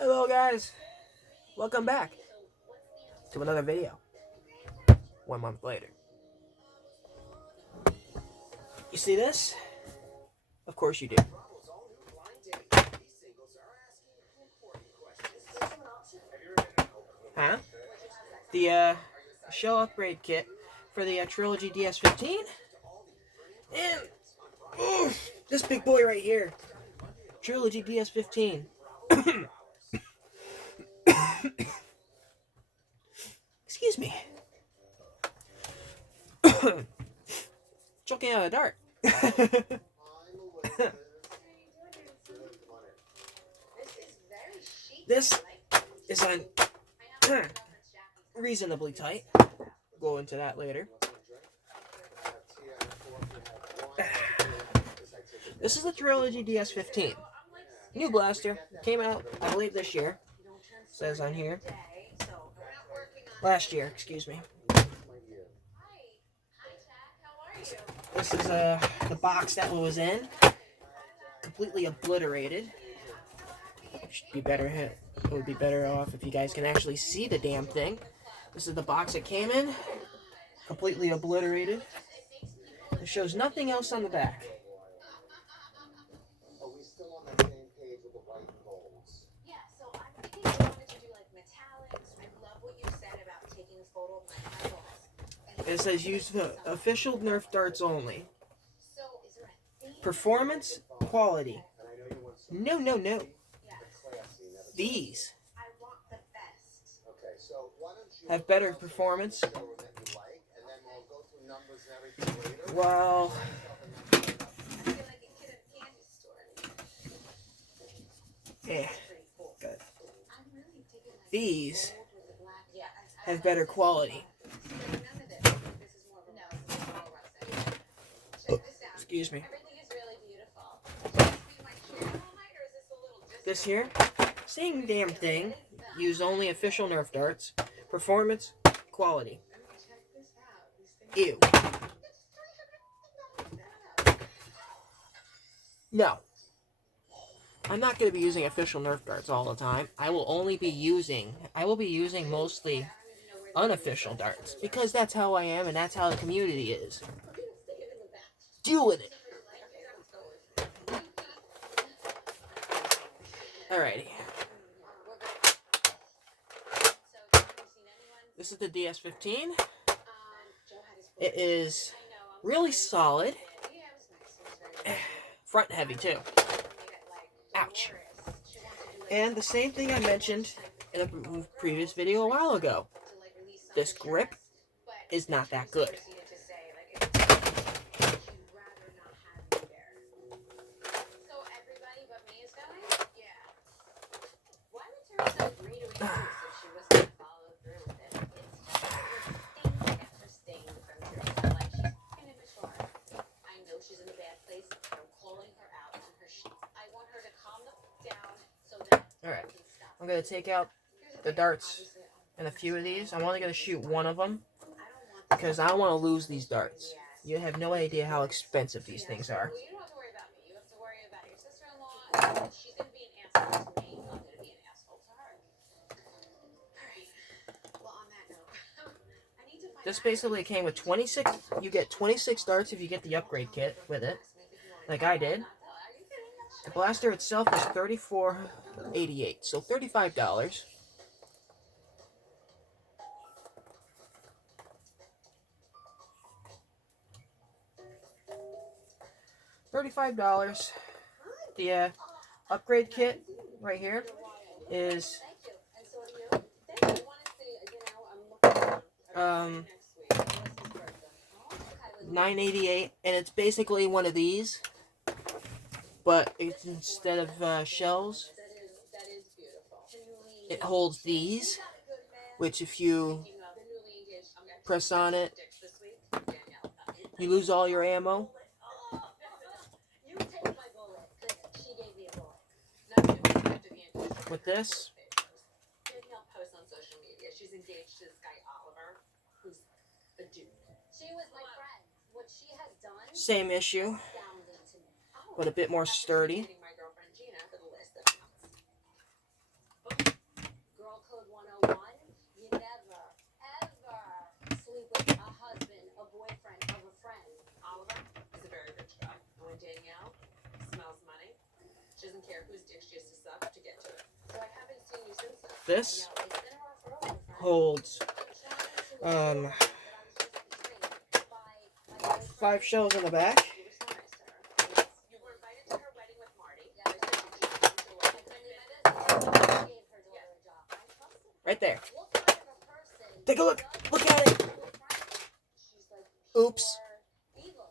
Hello guys, welcome back to another video 1 month later. You see this? Of course you do. Huh? The shell upgrade kit for the Trilogy DS 15 and this big boy right here, Trilogy DS 15. Excuse me. Choking out a dart. This is reasonably tight. Go into that later. This is the Trilogy DS 15. New blaster. Came out, I believe, this year. Says on here. Last year, excuse me. This is the box that was in. Completely obliterated. Should be better. It would be better off if you guys can actually see the damn thing. This is the box it came in. Completely obliterated. It shows nothing else on the back. Are we still on that same page with the white and golds? Yeah, so I'm thinking you wanted to do like metallics. I love what you said about taking a photo of my eyeballs. It says use the official Nerf darts only. So is there a theme? Performance, quality. No. These I want the best. Okay, so why don't you have better performance. that you like, and then we'll go through numbers and everything later. Well, I feel like a kid at a candy store. yeah, Pretty cool. good. I'm really digging like These gold with the black. Yeah, I have better quality. none of this. This is more of a this is more rustic. Check this out. Excuse me. Everything is really beautiful. Should this be my channel height or is this a little distant? This here, same damn thing. Use only official Nerf darts. Performance, quality. Check this out. These things Ew. No. I'm not going to be using official Nerf darts all the time. I will be using mostly unofficial darts. Because that's how I am and that's how the community is. Deal with it. Alrighty. This is the DS15. It is really solid. Front heavy too. Ouch. And the same thing I mentioned in a previous video a while ago. This grip is not that good. Alright, I'm going to take out the darts and a few of these. I'm only going to shoot one of them because I don't want to lose these darts. You have no idea how expensive these things are. Well, you don't have to worry about me. You have to worry about your sister-in-law. She's going to be an asshole to me. I'm going to be an asshole to her. Alright. Well, on that note, I need to find This basically came with 26. You get 26 darts if you get the upgrade kit with it, like I did. The blaster itself is $34.88, so $35. $35. The upgrade kit right here is $9.88, and it's basically one of these, but it's instead of shells, it holds these, which if you press on it, you lose all your ammo. With this, Danielle posts on social media. She's engaged to this guy Oliver, who's a dude. She was my friend. What she has done same issue, astounding to me. but a bit more sturdy. My girlfriend Gina for the list of friend, Oliver, is a very rich guy. And when Danielle smells money, she doesn't care whose dick she has to suck to get to it. So I haven't seen you since then. This I know, it's been a rough road, my friend. holds I'm trying to 5 shells in the back. You were so nice to her. You were invited to her wedding with Marty. Yeah, I gave her daughter a job. I trusted her. Right there. What kind of a person Take a look. Look at it. She's like Oops. pure evil.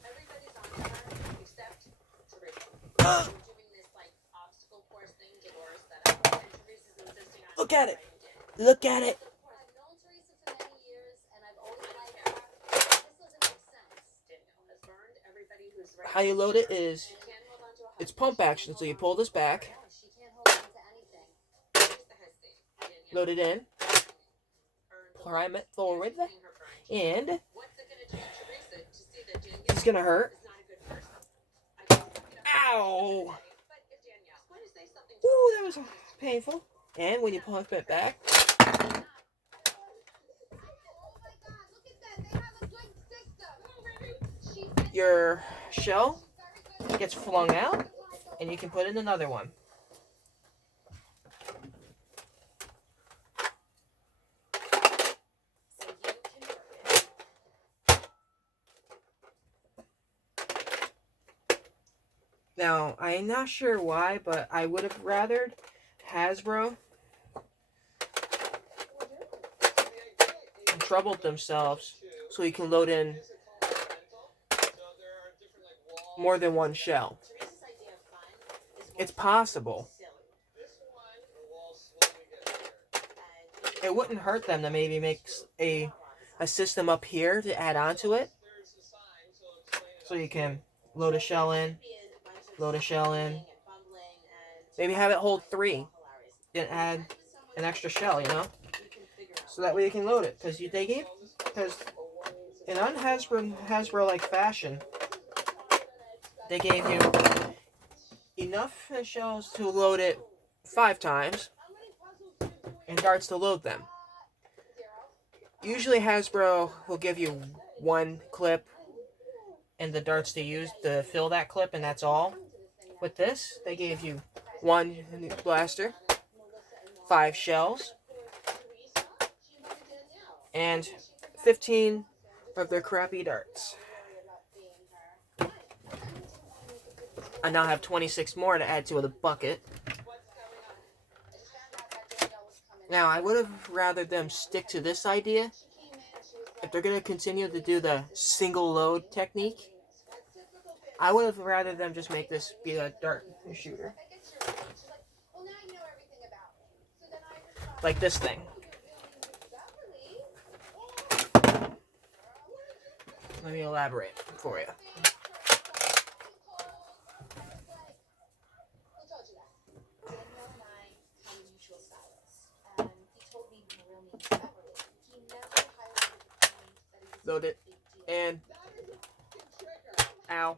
Everybody's on to her except Teresa. Ah, We're doing this like obstacle course thing Dolores set up, and Teresa's insisting on look at it. writing Look at it. I've known Teresa for many years, and I've always liked her. This doesn't make sense. Danielle has burned everybody who's right. How you load it is, She can't hold on to a it's husband. pump action. So you pull this back, Yeah, she can't hold on to anything. Here's the hesitate. Danielle load it in, earned climb it forward, seeing her burn. and What's it gonna do to Teresa to see that Danielle it's gonna hurt. is not a good person? I guess, Ow! but if Danielle's going to say something to Ooh, that was painful. And when you pump it back, your shell gets flung out, and you can put in another one. so you can work it. Now, I'm not sure why, but I would have rathered Hasbro troubled themselves so you can load in more than one shell. Teresa's idea of fun is It's possible. silly. It wouldn't hurt them to maybe make a system up here to add onto it. So you can load a shell in, load a shell in. Maybe have it hold 3. Then add an extra shell, you know? So that way you can load it. Because in un-Hasbro like fashion, they gave you enough shells to load it 5 times and darts to load them. Usually Hasbro will give you 1 clip and the darts to use to fill that clip, and that's all. With this, they gave you 1 blaster, 5 shells, and 15 of their crappy darts. I now have 26 more to add to the bucket. Now, I would have rather them stick to this idea. If they're going to continue to do the single load technique, I would have rather them just make this be a dart shooter. Like this thing. Let me elaborate for you. Load it, and ow,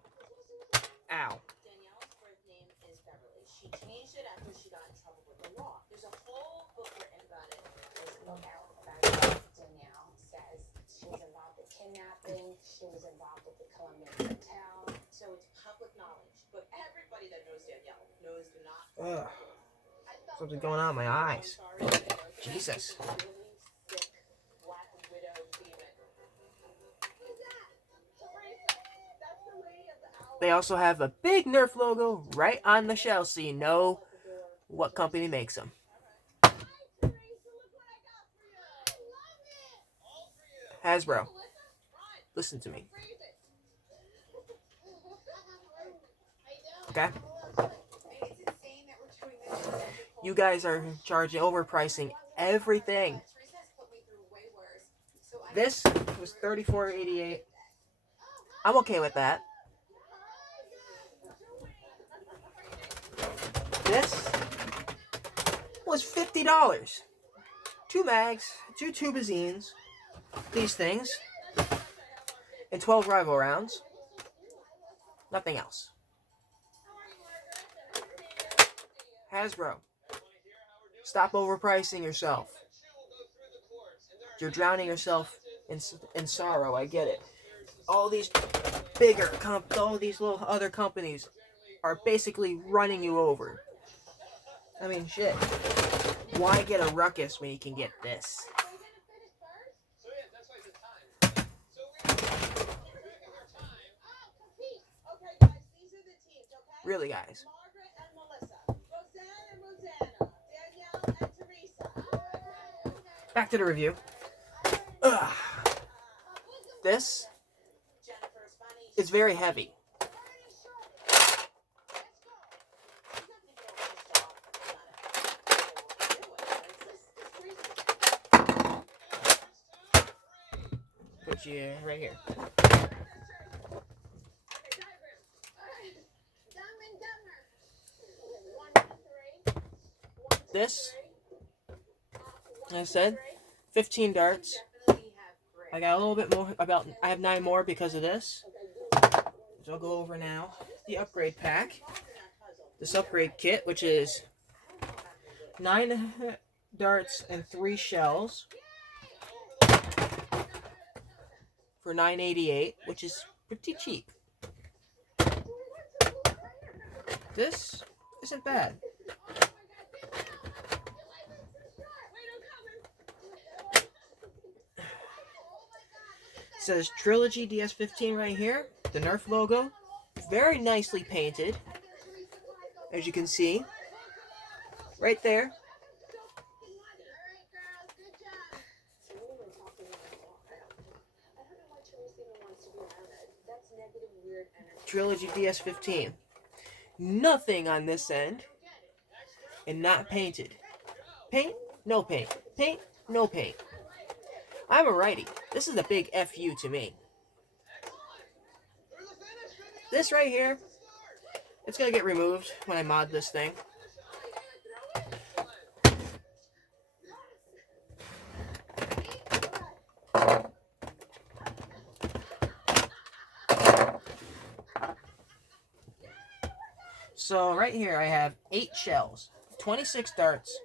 ow. Danielle's birth name is Beverly. She changed it after she got in trouble with the law. There's a whole book written about it. There's no doubt about it. Danielle says she was involved with kidnapping. She was involved with the Colombian cartel. So it's public knowledge. But everybody that knows Danielle knows the not. Ugh. Something's going on in my eyes. Jesus. They also have a big Nerf logo right on the shell so you know what company makes them. Hasbro, listen to me. Okay? You guys are charging, overpricing everything. This was $34.88. I'm okay with that. This was $50. 2 mags, 2 tubazines, these things, and 12 rival rounds. Nothing else. Hasbro, stop overpricing yourself. You're drowning yourself in sorrow, I get it. all these all these little other companies are basically running you over. I mean, shit. Why get a ruckus when you can get this? Really, guys. Back to the review. Ugh. This is very heavy. Put you right here. This, like I said, 15 darts. I got a little bit more, I have 9 more because of this. So I'll go over now the upgrade pack. This upgrade kit, which is 9 darts and 3 shells for $9.88, which is pretty cheap. This isn't bad. It says Trilogy DS 15 right here. The Nerf logo. Very nicely painted. As you can see. Right there. Trilogy DS 15. Nothing on this end. And not painted. Paint, no paint. Paint, no paint. I'm a righty. This is a big FU to me. This right here, it's going to get removed when I mod this thing. So right here I have 8 shells, 26 darts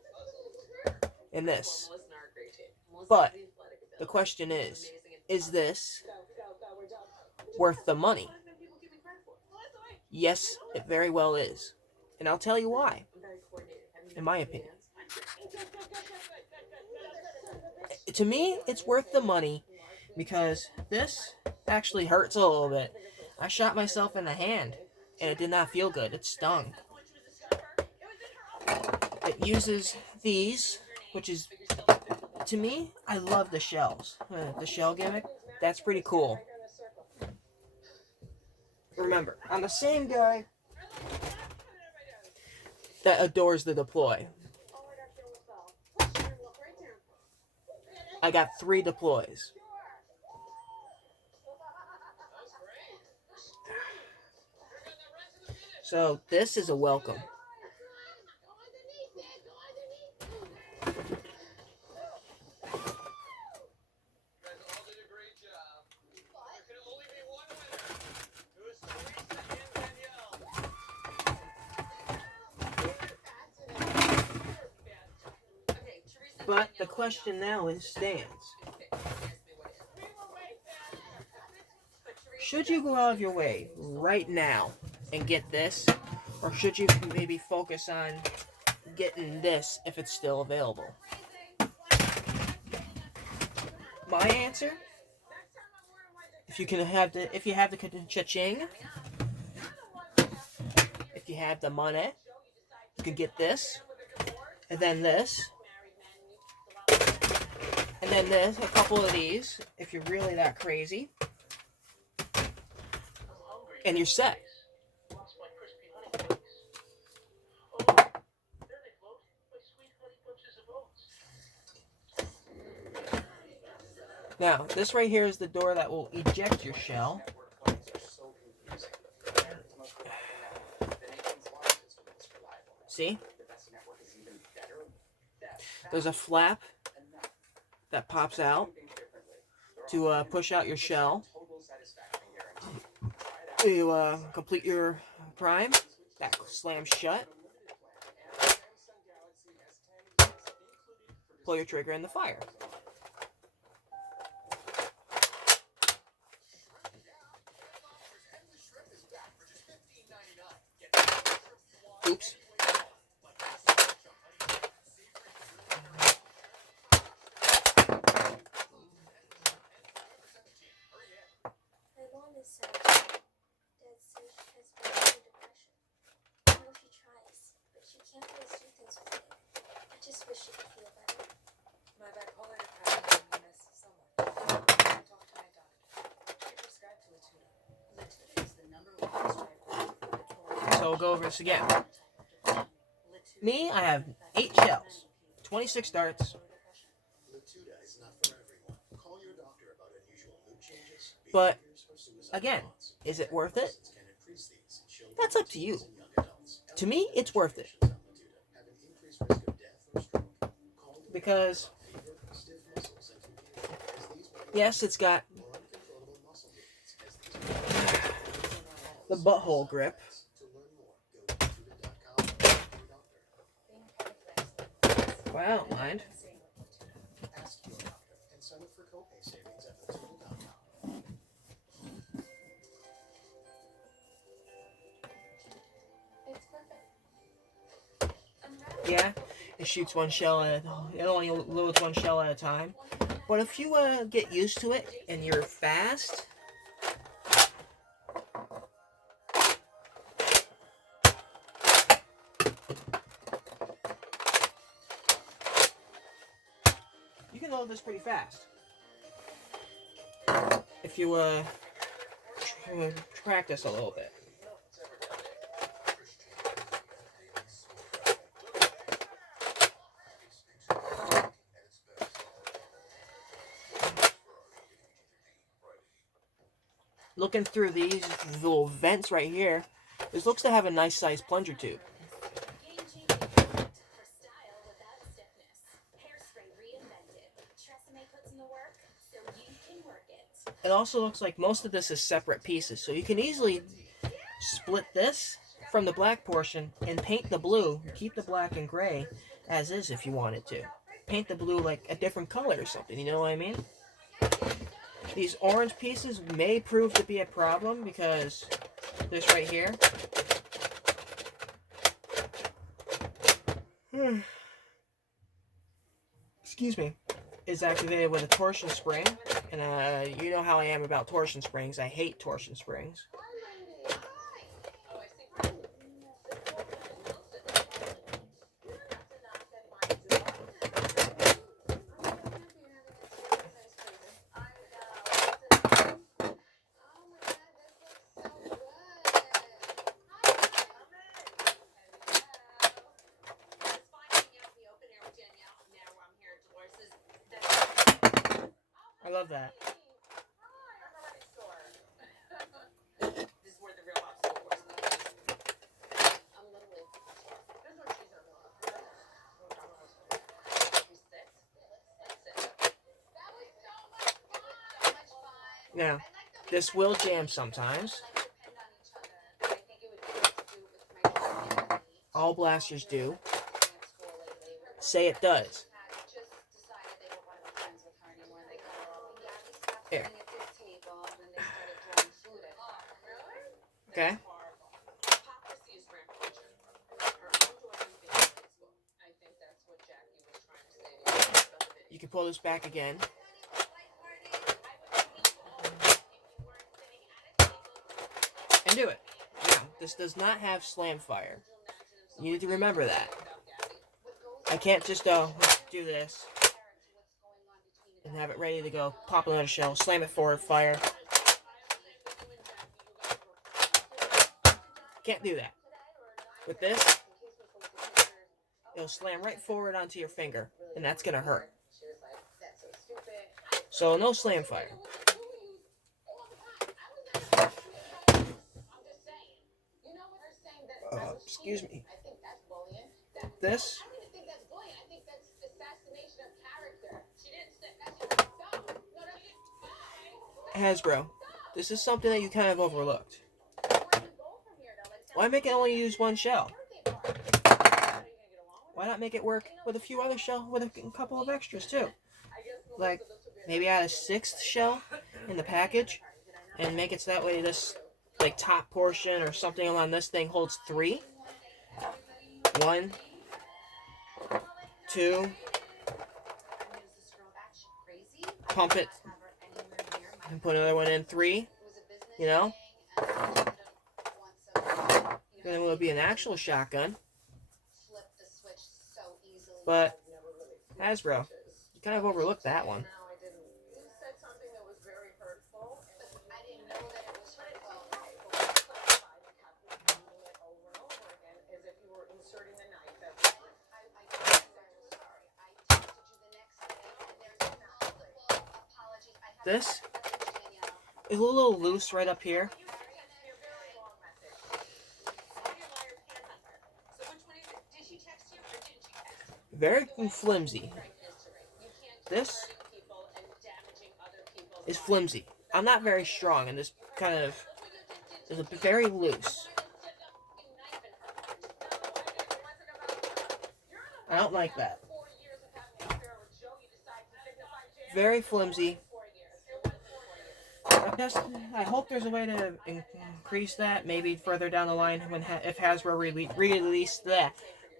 in this. But the question is this worth the money? Yes, it very well is. And I'll tell you why, in my opinion. To me, it's worth the money because this actually hurts a little bit. I shot myself in the hand, and it did not feel good. It stung. It uses these, which is, to me, I love the shells. The shell gimmick, that's pretty cool. Remember, I'm the same guy that adores the deploy. I got 3 deploys. So this is a welcome. But the question now stands. Should you go out of your way right now and get this? Or should you maybe focus on getting this if it's still available? My answer, if you have the cha-ching, if you have the money, you can get this, and then this, and then this, a couple of these, if you're really that crazy, and you're set. Now, this right here is the door that will eject your shell. See? There's a flap that pops out to push out your shell. To complete your prime, that slams shut. Pull your trigger in the fire. go over this again. Me, I have 8 shells, 26 darts. But, again, is it worth it? That's up to you. To me, it's worth it. Because, yes, it's got the butthole grip. Well, I don't mind. Yeah, it shoots one shell at it only loads one shell at a time. But if you get used to it and you're fast, you can load this pretty fast. If you practice a little bit. Looking through these little vents right here, this looks to have a nice sized plunger tube. It also looks like most of this is separate pieces, so you can easily split this from the black portion and paint the blue, keep the black and gray as is if you wanted to. Paint the blue like a different color or something, you know what I mean? These orange pieces may prove to be a problem because this right here. Excuse me. Is activated with a torsion spring. And you know how I am about torsion springs. I hate torsion springs. I love that. Now, this will jam sometimes. All blasters do. Say it does. Here. Okay. You can pull this back again. And do it. Now, this does not have slam fire. You need to remember that. I can't just do this and have it ready to go. Pop another shell, slam it forward, fire. Can't do that. With this, it'll slam right forward onto your finger, and that's going to hurt. So, no slam fire. Excuse me. This. Hasbro. This is something that you kind of overlooked. Why make it only use one shell? Why not make it work with a few other shells, with a couple of extras too? Like, maybe add a 6th shell in the package, and make it so that way this, like, top portion or something on this thing holds 3. 1, 2, pump it, and put another one in 3, you know? Then it will be an actual shotgun. But, Hasbro, you kind of overlooked that one. This is a little loose right up here. Very flimsy. This is flimsy. I'm not very strong, and this kind of is a very loose. I don't like that. Very flimsy. I hope there's a way to increase that. Maybe further down the line, when if Hasbro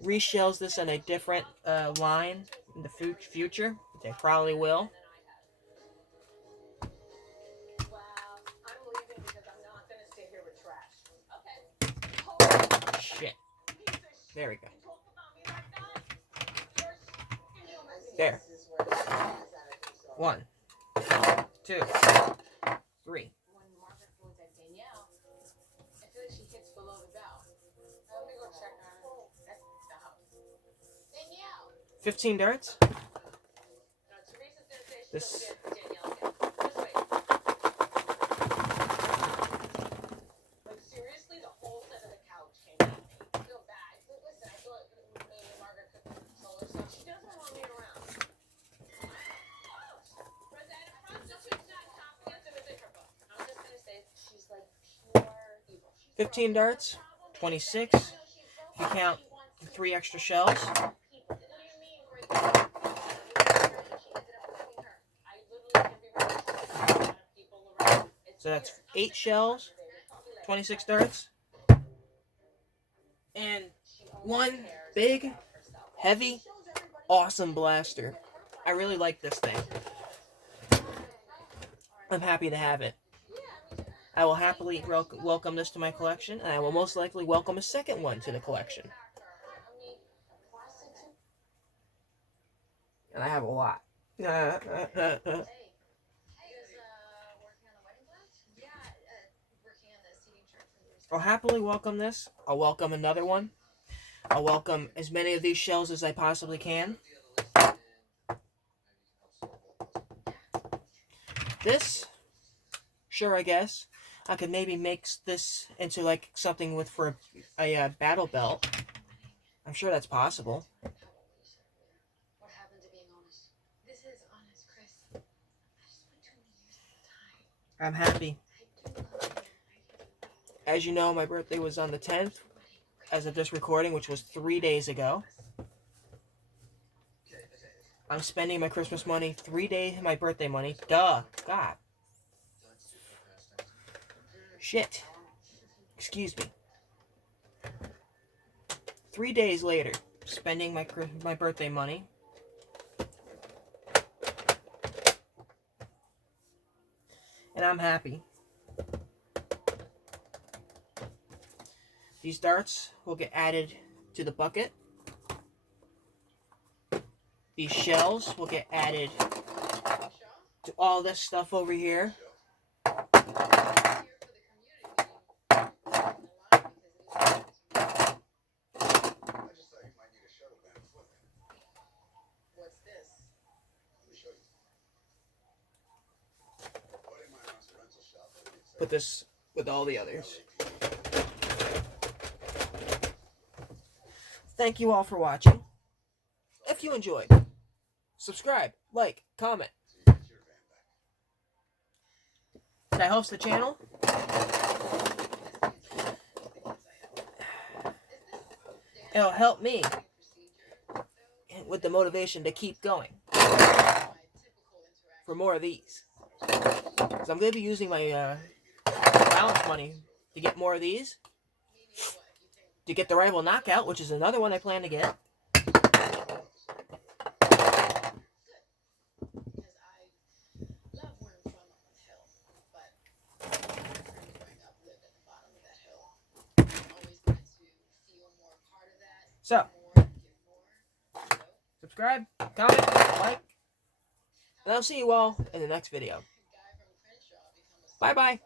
reshells this in a different line in the future. They probably will. Shit. There we go. There. 1, 2, 3. 15 darts. This. $15 darts, 26. If you count 3 extra shells. So that's 8 shells, 26 darts, and 1 big, heavy, awesome blaster. I really like this thing. I'm happy to have it. I will happily welcome this to my collection, and I will most likely welcome a second one to the collection. And I have a lot. I'll happily welcome this. I'll welcome another one. I'll welcome as many of these shells as I possibly can. This, sure, I guess. I could maybe make this into like something with for a battle belt. I'm sure that's possible. I'm happy. As you know, my birthday was on the 10th, as of this recording, which was 3 days ago. I'm spending my Christmas money, 3 days, my birthday money. Duh. God. Shit. Excuse me. 3 days later, spending my birthday money. And I'm happy. These darts will get added to the bucket. These shells will get added to all this stuff over here. Put this with all the others. Thank you all for watching. If you enjoyed, subscribe, like, comment. Did I host the channel? It'll help me with the motivation to keep going for more of these. So I'm going to be using my allowance money to get more of these. To get the Rival Knockout, which is another one I plan to get. So, subscribe, comment, like, and I'll see you all in the next video. Bye-bye.